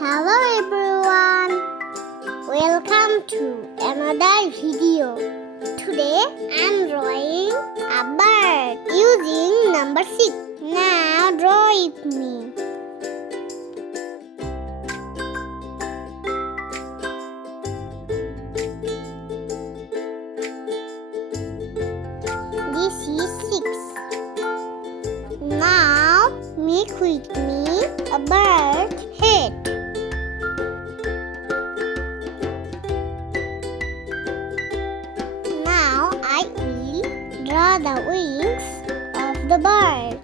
Hello everyone, welcome to another video. Today I'm drawing a bird using number 6. Now draw with me. This is 6. Now make with me a bird head. Now I will draw the wings of the bird.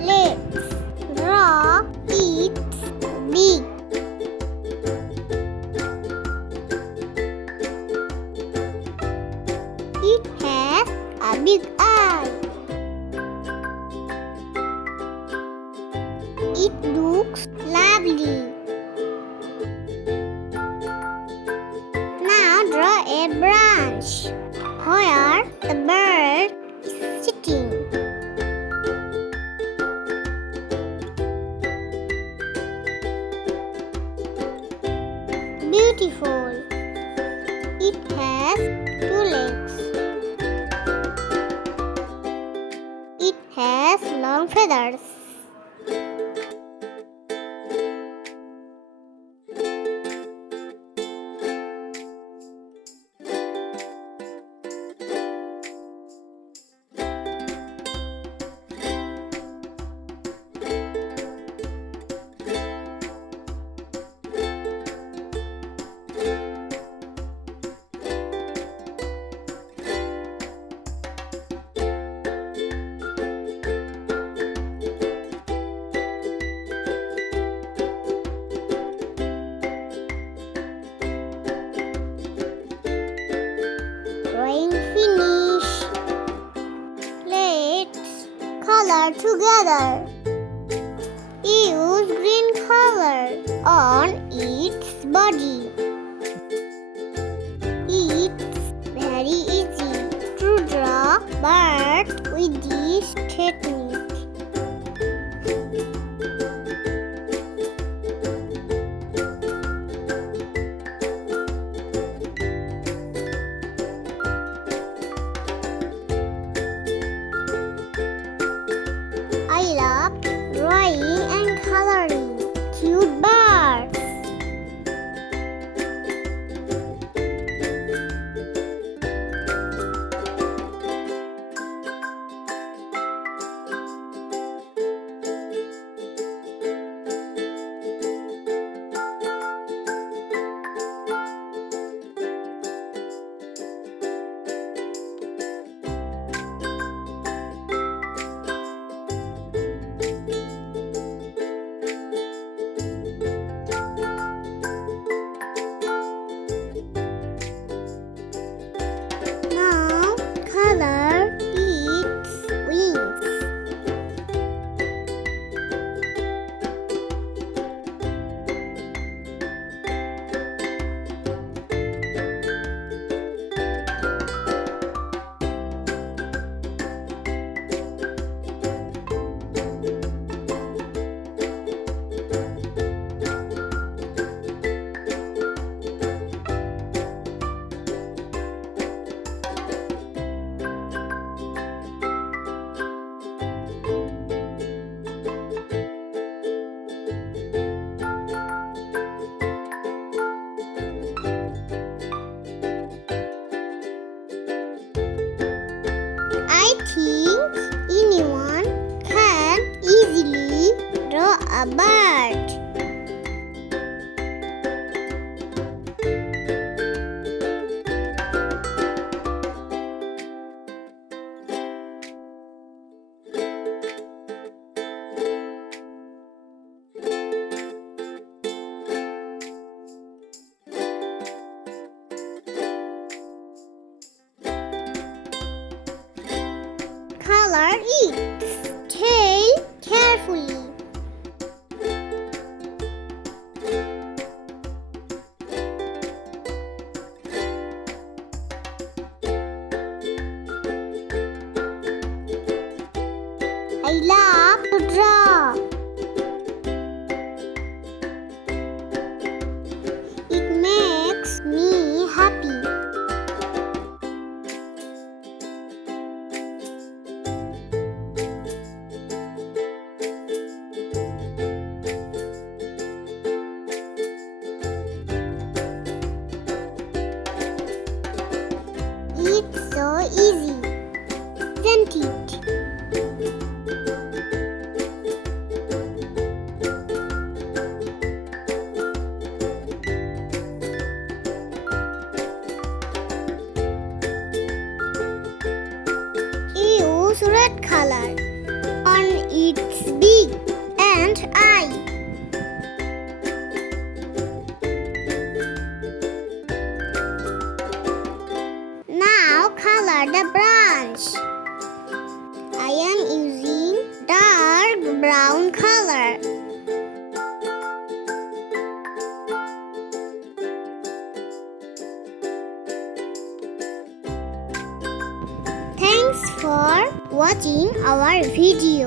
Let's draw its beak. It has a big eye. It looks lovely. Now draw a branch where the bird is sitting. Beautiful. It has 2 legs. It has long feathers. Drawing finish. Let's color together. Use green color on its body. It's very easy to draw birds with this technique. I love drawing and coloring cute birds. Now color its wings. I think anyone can easily draw a bird. Color its tail carefully. I love to draw. It makes me happy. It's so easy, isn't it? Use red color on its beak and eye. Now color the branch. I am using dark brown color. Thanks for watching our video.